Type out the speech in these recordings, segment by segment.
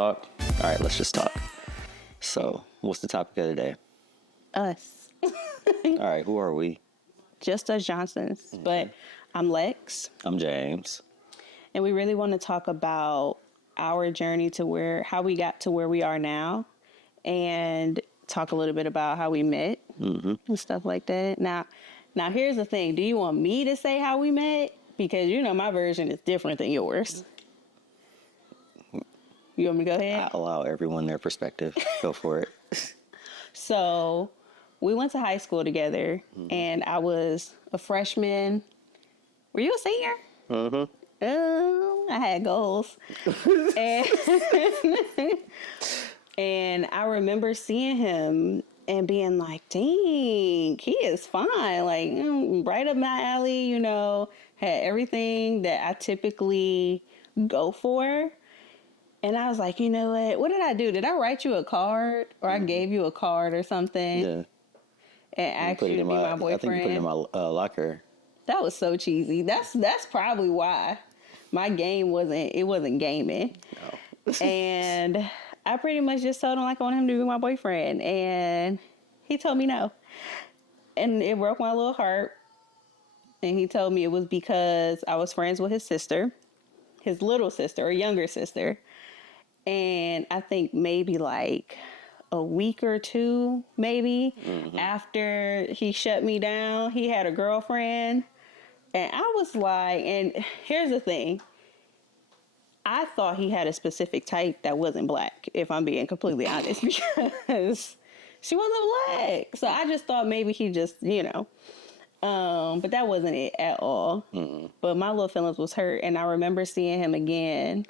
talk? All right, let's just talk. So, what's the topic of the day? Us. All right, who are we? Just us Johnsons. Okay. But I'm Lex. I'm James. And we really want to talk about our journey to how we got to where we are now, and talk a little bit about how we met and stuff like that. Now, here's the thing. Do you want me to say how we met? Because, my version is different than yours. You want me to go ahead? I allow everyone their perspective. Go for it. So, we went to high school together, and I was a freshman. Were you a senior? I had goals. and I remember seeing him and being like, dang, he is fine. Like, right up my alley, had everything that I typically go for. And I was like, you know what did I do? Did I write you a card? Or I gave you a card or something? Yeah. And asked you to be my boyfriend? I think you put it in my locker. That was so cheesy. That's probably why my game wasn't gaming. No. And I pretty much just told him like I wanted him to be my boyfriend. And he told me no. And it broke my little heart. And he told me it was because I was friends with his sister, his little sister or younger sister. And I think maybe like a week or two, maybe, after he shut me down, he had a girlfriend. And I was like, and here's the thing. I thought he had a specific type that wasn't black, if I'm being completely honest, because she wasn't black. So I just thought maybe he just, but that wasn't it at all. But my little feelings was hurt. And I remember seeing him again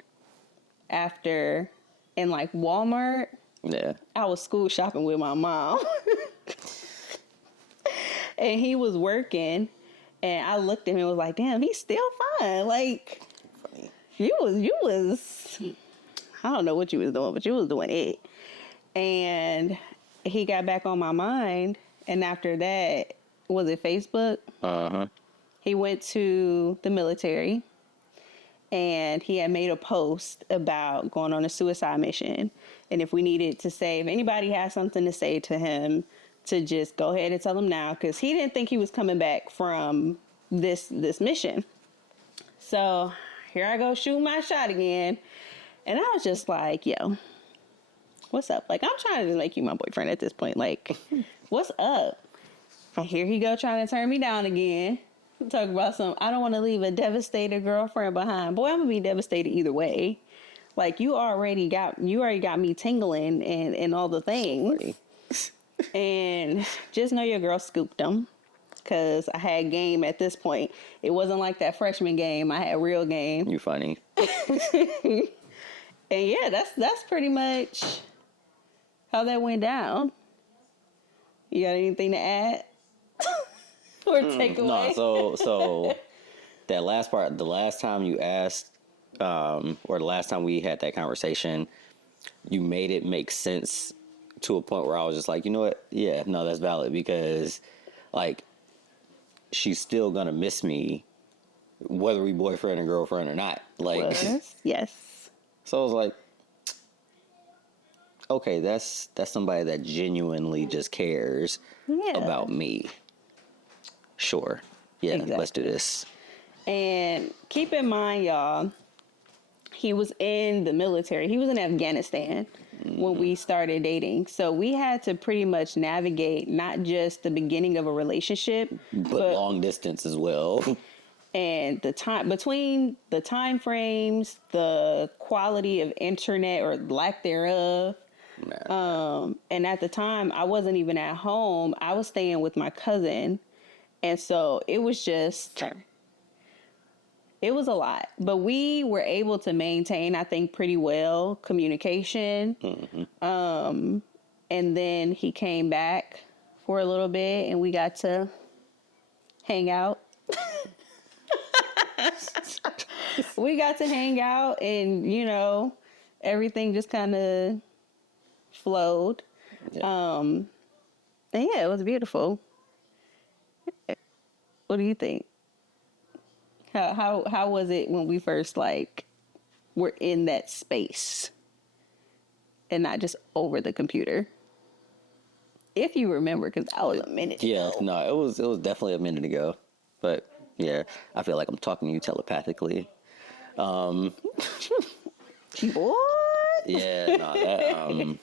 after in like Walmart. Yeah. I was school shopping with my mom. And he was working. And I looked at him and was like, damn, he's still fine. Like, funny. You was, I don't know what you was doing, but you was doing it. And he got back on my mind. And after that, was it Facebook? He went to the military. And he had made a post about going on a suicide mission. And if we needed to say, if anybody had something to say to him, to just go ahead and tell him now. Because he didn't think he was coming back from this mission. So here I go shoot my shot again. And I was just like, yo, what's up? Like, I'm trying to make you my boyfriend at this point. Like, what's up? And here he go trying to turn me down again. Talk about I don't want to leave a devastated girlfriend behind. Boy, I'm gonna be devastated either way. Like, you already got me tingling and all the things. And just know your girl scooped them, because I had game at this point. It wasn't like that freshman game. I had real game. You funny. And yeah, that's pretty much how that went down. You got anything to add? Or take away? No, so that last part, the last time you asked, or the last time we had that conversation, you made it make sense to a point where I was just like, you know what? Yeah, no, that's valid, because like, she's still gonna miss me whether we boyfriend and girlfriend or not. Like, yes. So I was like, okay, that's somebody that genuinely just cares about me. Sure. Yeah, exactly. Let's do this. And keep in mind, y'all, he was in the military. He was in Afghanistan when we started dating. So we had to pretty much navigate not just the beginning of a relationship, but long distance as well. And the time between the time frames, the quality of internet or lack thereof. And at the time, I wasn't even at home. I was staying with my cousin. And so it was it was a lot. But we were able to maintain, I think, pretty well communication. And then he came back for a little bit and we got to hang out. We got to hang out and, everything just kind of flowed. Yeah. And yeah, it was beautiful. What do you think? How was it when we first were in that space? and not just over the computer. If you remember, because that was a minute ago. No, it was definitely a minute ago. But yeah, I feel like I'm talking to you telepathically. What? Yeah, no, that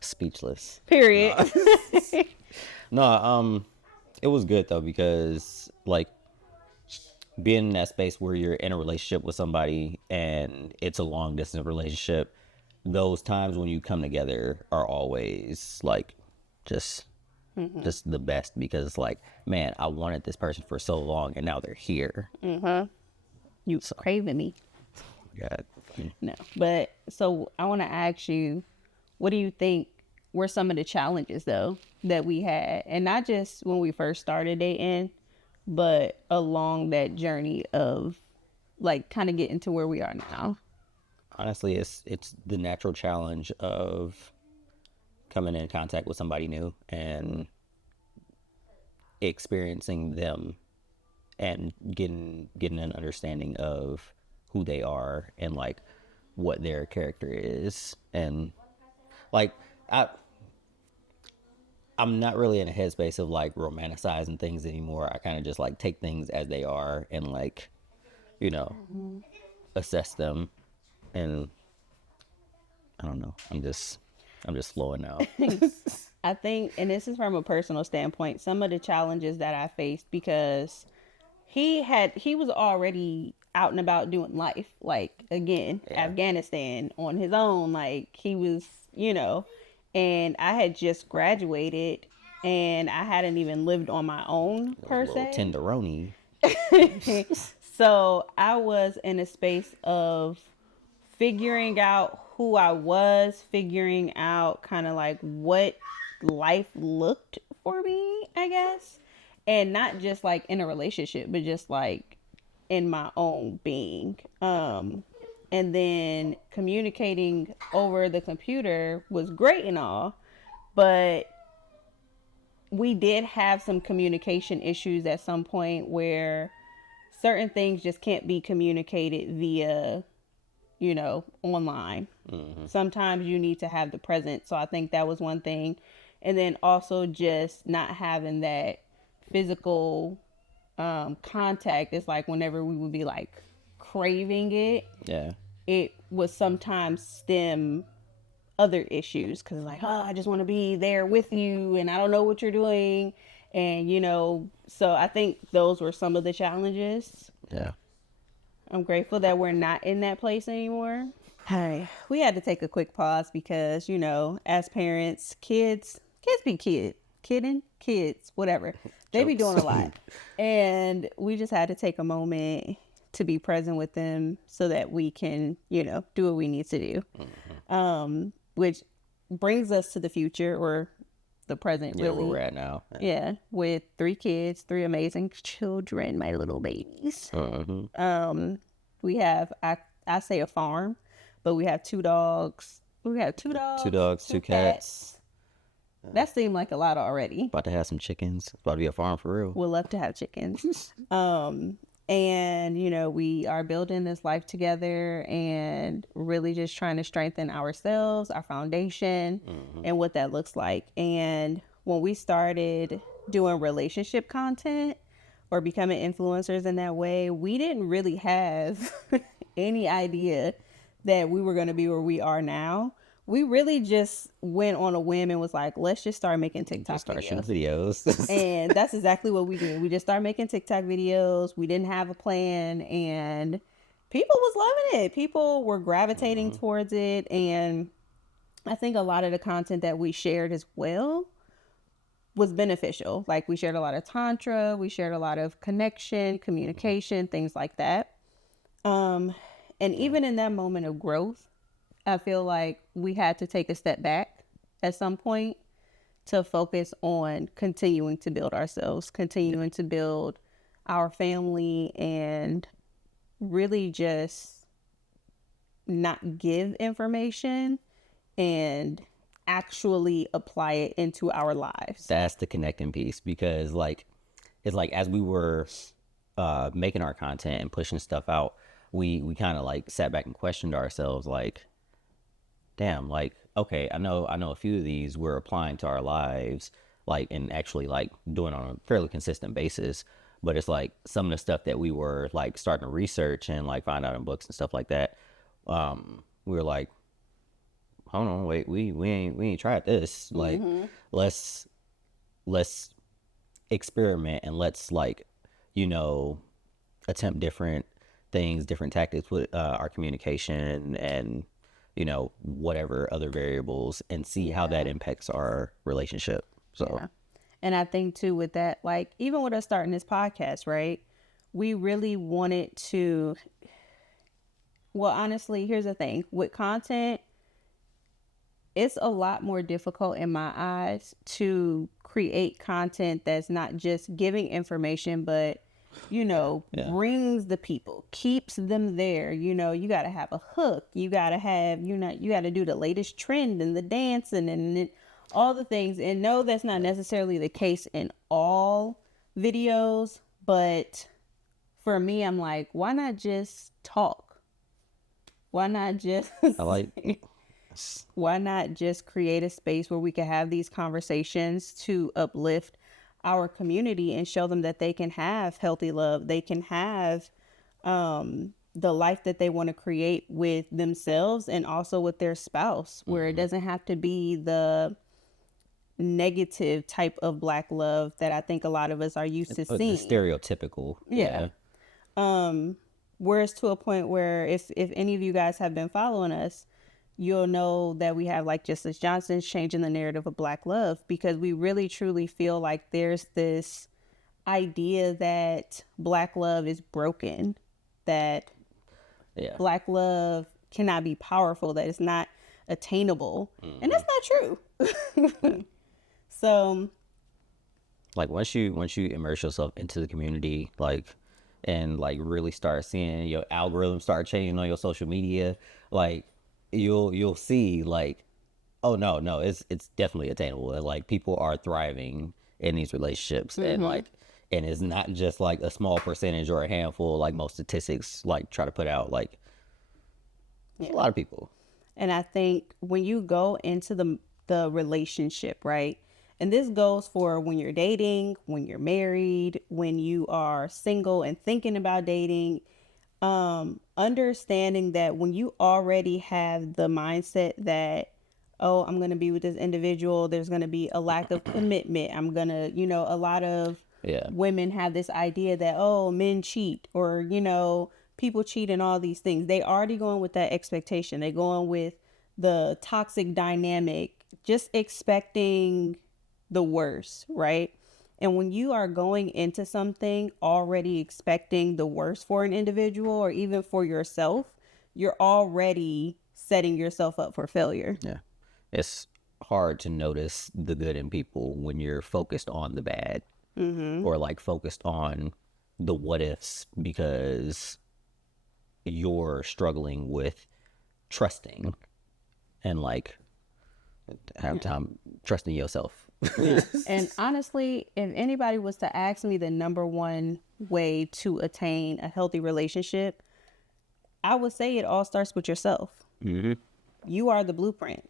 speechless. Period. No, it was good though because like being in that space where you're in a relationship with somebody and it's a long distance relationship, those times when you come together are always like just the best because it's like, man, I wanted this person for so long and now they're here. You craving me. God. No. But so I want to ask you, what do you think were some of the challenges though that we had? And not just when we first started dating, but along that journey of like kind of getting to where we are now. Honestly, it's the natural challenge of coming in contact with somebody new and experiencing them and getting an understanding of who they are and like what their character is. And like I'm not really in a headspace of like romanticizing things anymore. I kind of just like take things as they are and like, you know, assess them. And I don't know. I'm just flowing now. I think, and this is from a personal standpoint, some of the challenges that I faced because he was already out and about doing life. Like again, Afghanistan on his own. Like he was, and I had just graduated and I hadn't even lived on my own per se. Tenderoni. So I was in a space of figuring out who I was, figuring out kind of like what life looked for me, I guess. And not just like in a relationship, but just like in my own being. And then communicating over the computer was great and all, but we did have some communication issues at some point where certain things just can't be communicated via, online. Sometimes you need to have the present. So I think that was one thing. And then also just not having that physical contact. It's like whenever we would be like craving it, it would sometimes stem other issues because it's like, I just want to be there with you and I don't know what you're doing. And, so I think those were some of the challenges. Yeah. I'm grateful that we're not in that place anymore. Hey, we had to take a quick pause because, as parents, kids be kids, whatever. They be doing a lot. And we just had to take a moment to be present with them so that we can, do what we need to do. Which brings us to the future or the present, really. Where we're at now. Yeah, with 3 kids, 3 amazing children, my little babies. We have, I say a farm, but we have 2 dogs. We have 2 dogs. 2 dogs, 2 cats. That seemed like a lot already. About to have some chickens. It's about to be a farm for real. We'd love to have chickens. And, we are building this life together and really just trying to strengthen ourselves, our foundation, and what that looks like. And when we started doing relationship content or becoming influencers in that way, we didn't really have any idea that we were going to be where we are now. We really just went on a whim and was like, let's just start making TikTok videos. And that's exactly what we did. We just started making TikTok videos. We didn't have a plan and people was loving it. People were gravitating towards it. And I think a lot of the content that we shared as well was beneficial. Like we shared a lot of tantra. We shared a lot of connection, communication, things like that. And even in that moment of growth, I feel like we had to take a step back at some point to focus on continuing to build ourselves, continuing to build our family, and really just not give information and actually apply it into our lives. That's the connecting piece because it's like as we were making our content and pushing stuff out, we kind of like sat back and questioned ourselves like, damn, like okay, I know a few of these we're applying to our lives, like, and actually like doing on a fairly consistent basis. But it's like some of the stuff that we were like starting to research and like find out in books and stuff like that. We were like, hold on, wait, we ain't tried this. Like, let's let's experiment and let's like, you know, attempt different things, different tactics with our communication and, you know, whatever other variables, and see how that impacts our relationship. So, Yeah. And I think too with that, like even with us starting this podcast, right? We really wanted to, well, honestly, here's the thing with content, it's a lot more difficult in my eyes to create content that's not just giving information, but, you know, brings the people, keeps them there. You know, you got to have a hook. You got to have, you know, you got to do the latest trend and the dancing and all the things. And no, that's not necessarily the case in all videos. But for me, I'm like, why not just talk? Why not just I like, why not just create a space where we can have these conversations to uplift our community and show them that they can have healthy love, they can have the life that they want to create with themselves and also with their spouse, where it doesn't have to be the negative type of Black love that I think a lot of us are used to seeing. stereotypical. Yeah. Whereas to a point where if any of you guys have been following us, you'll know that we have like Justice Johnson's changing the narrative of Black love, because we really truly feel like there's this idea that Black love is broken, that Black love cannot be powerful, that it's not attainable. And that's not true. So like once you immerse yourself into the community, like, and like really start seeing your algorithm start changing on your social media, like you'll see like, oh no, it's definitely attainable, and like people are thriving in these relationships. And like, and it's not just like a small percentage or a handful like most statistics like try to put out. Like, a lot of people. And I think when you go into the relationship, right? And this goes for when you're dating, when you're married, when you are single and thinking about dating, understanding that when you already have the mindset that, oh, I'm going to be with this individual, there's going to be a lack of commitment. I'm going to, you know, a lot of women have this idea that, oh, men cheat, or, you know, people cheat and all these things. They already going with that expectation. They going with the toxic dynamic, just expecting the worst, right? And when you are going into something already expecting the worst for an individual or even for yourself, you're already setting yourself up for failure. Yeah. It's hard to notice the good in people when you're focused on the bad, or like focused on the what ifs, because you're struggling with trusting and like have time trusting yourself. And honestly, if anybody was to ask me the number one way to attain a healthy relationship, I would say it all starts with yourself. You are the blueprint.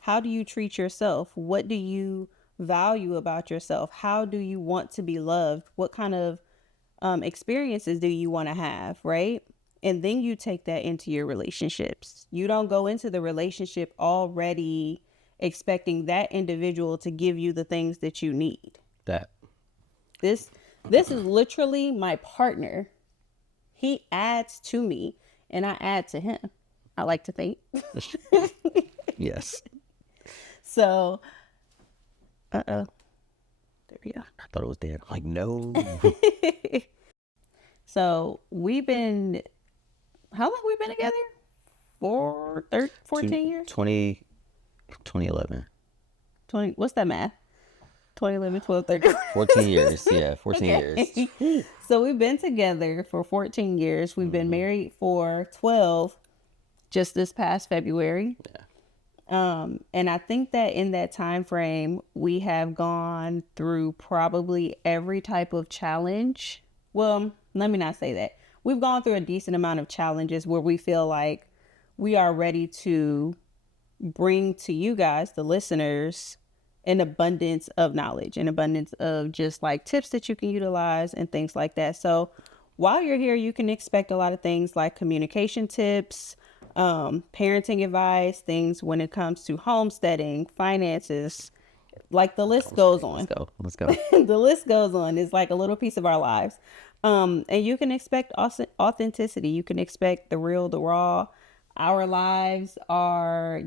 How do you treat yourself? What do you value about yourself? How do you want to be loved? What kind of experiences do you want to have, right? And then you take that into your relationships. You don't go into the relationship already expecting that individual to give you the things that you need. This is literally my partner. He adds to me and I add to him, I like to think. Yes. So, there we go. I thought it was dead. I'm like, no. So we've been, how long we been together? 14 years? 2011. 20, what's that math? 2011, 12, 13. 14 years. Yeah, 14 years. So we've been together for 14 years. We've been married for 12 just this past February. And I think that in that time frame, we have gone through probably every type of challenge. Well, let me not say that. We've gone through a decent amount of challenges where we feel like we are ready to bring to you guys, the listeners, an abundance of knowledge, an abundance of just like tips that you can utilize and things like that. So while you're here, you can expect a lot of things like communication tips, parenting advice, things when it comes to homesteading, finances, like the list goes on. Let's go. The list goes on. It's like a little piece of our lives. And you can expect authenticity. You can expect the real, the raw. Our lives are,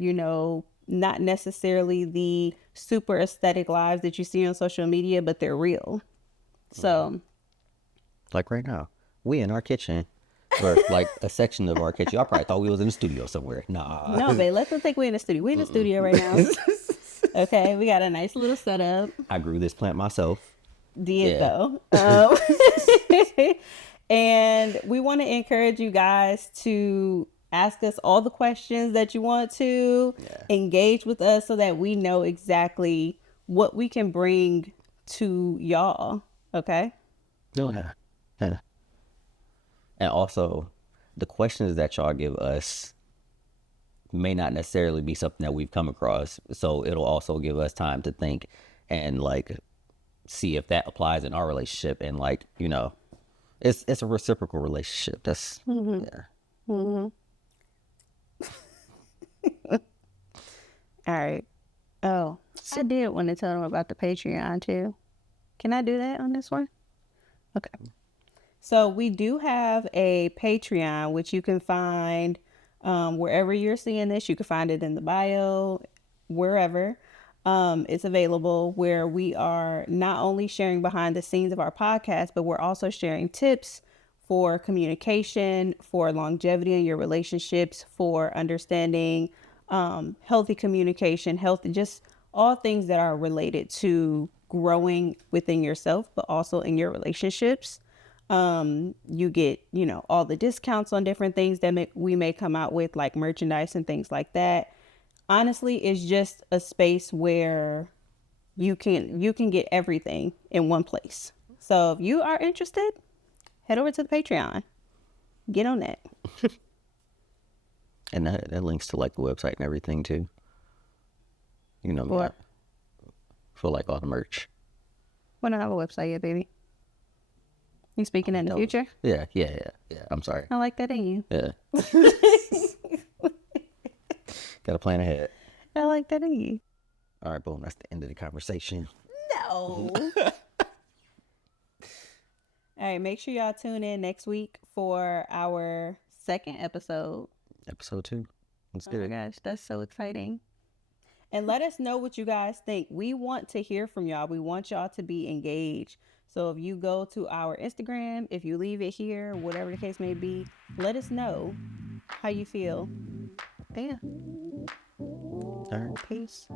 not necessarily the super aesthetic lives that you see on social media, but they're real. So, like right now, we in our kitchen, or like a section of our kitchen. I probably thought we was in the studio somewhere. Nah. no, babe, let's not think we're in the studio. We're in the studio right now. Okay, we got a nice little setup. I grew this plant myself. Did though. And we want to encourage you guys to ask us all the questions that you want to, engage with us so that we know exactly what we can bring to y'all. Okay? Yeah. And also, the questions that y'all give us may not necessarily be something that we've come across. So it'll also give us time to think and like see if that applies in our relationship. And like, it's a reciprocal relationship. That's All right. Oh, I did want to tell them about the Patreon too. Can I do that on this one? Okay. So we do have a Patreon, which you can find wherever you're seeing this. You can find it in the bio, wherever. It's available, where we are not only sharing behind the scenes of our podcast, but we're also sharing tips for communication, for longevity in your relationships, for understanding healthy communication, just all things that are related to growing within yourself, but also in your relationships. You get, all the discounts on different things that we may come out with, like merchandise and things like that. Honestly, it's just a space where you can get everything in one place. So if you are interested, head over to the Patreon. Get on that. and that links to like the website and everything too. What? For like all the merch. We don't have a website yet, baby. You speaking in the future? Yeah. I'm sorry. I like that in you. Yeah. Got to plan ahead. I like that in you. All right, boom. That's the end of the conversation. No. All right, make sure y'all tune in next week for our second episode. Episode 2. Let's do Oh it. my gosh, that's so exciting. And let us know what you guys think. We want to hear from y'all. We want y'all to be engaged. So if you go to our Instagram, if you leave it here, whatever the case may be, let us know how you feel. Yeah. All right. Peace.